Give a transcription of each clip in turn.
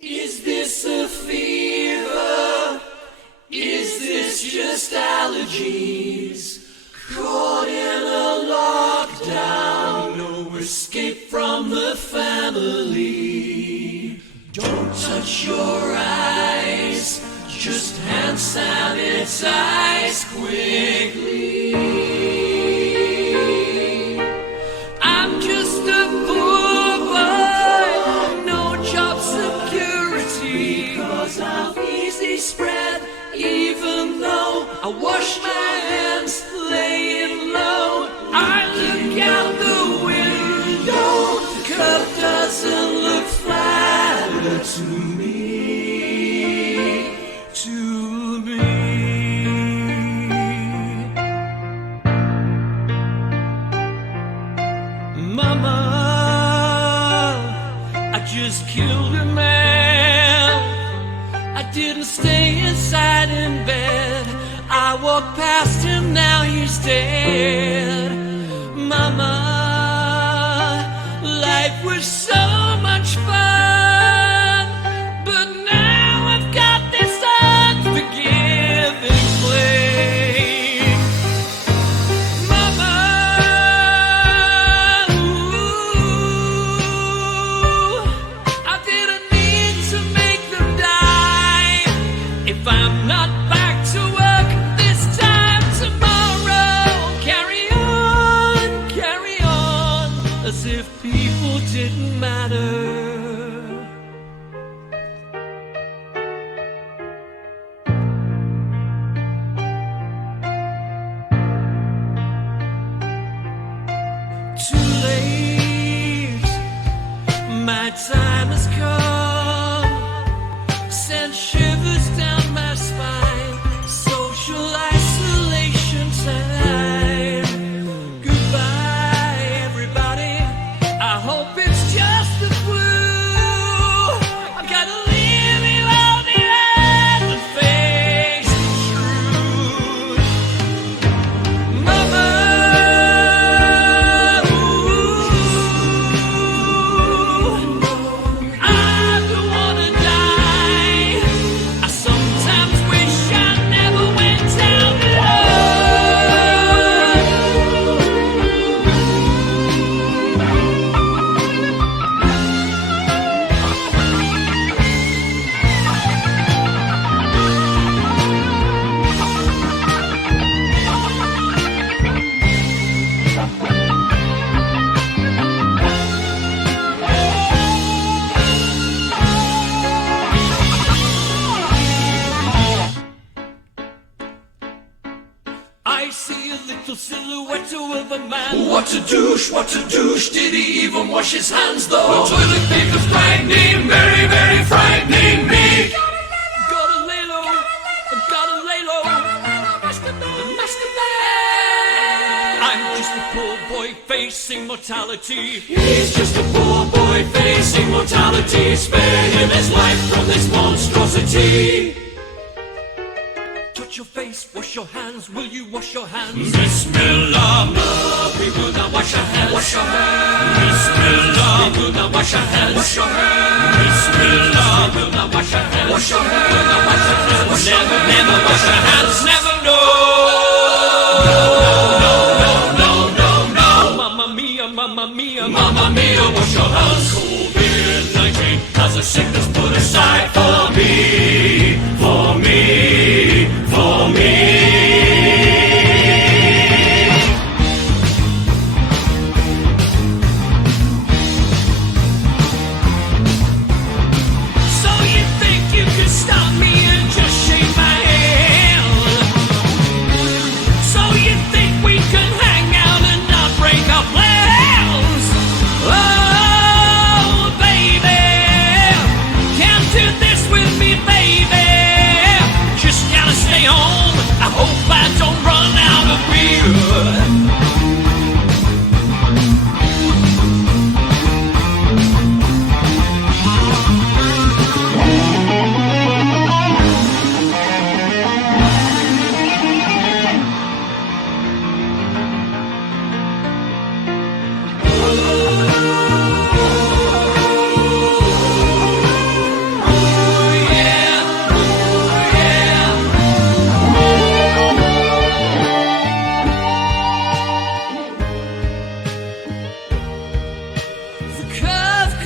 Is this a fever? Is this just allergies? Caught in a lockdown, no escape from the family. Don't touch your eyes, just hand sanitize quickly. I'm just a poor boy, no job security, because I'm easy spread, even though I wash my hands laying low. I look out the window, the cup doesn't look flatter to me, Mama, I just killed a man. I didn't stay inside in bed. I walked past him, now he's dead. Mama, life was so much fun, but now I've got this unforgiving flame. Mama, ooh, I didn't mean to make them die. If I'm not back to work this time tomorrow, carry on, as if people didn't matter. Too late, my time has come, sent shivers down my spine, social isolation time. Goodbye, everybody, I hope it's just the flu. I've got to leave you on the end and face the truth. Mama, I don't wanna die. I sometimes wish I never went out I see a little silhouette of a man. What a douche, did he even wash his hands though? The toilet paper's frightening, very, very frightening me. Gotta lay low, gotta lay low. I'm just a poor boy facing mortality. He's just a poor boy facing mortality. Spare him his life from this monstrosity. Touch your face, wash your hands, will you wash your hands? Bismillah, no, we will not wash our hands. Wash your hands. Bismillah, we will not wash our hands. Wash your hands. Bismillah, we will not wash our hands. Wash your hands. We'll not wash our hands. Never, never wash our hands. Never, no. No. Mamma mia, wash your hands. COVID-19 has a sickness put aside for me, for me, for me. So you think you can stop me and just shake my hand? So you think we can hang out and not break our plans? Oh, baby, can't do this with me, baby.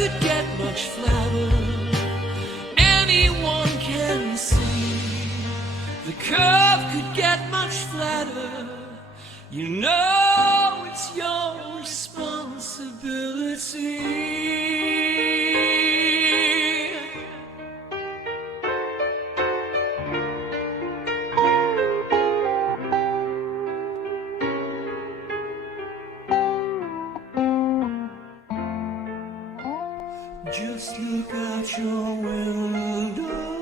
could get much flatter, anyone can see. The curve could get much flatter. You know it's your responsibility. Just look out your window.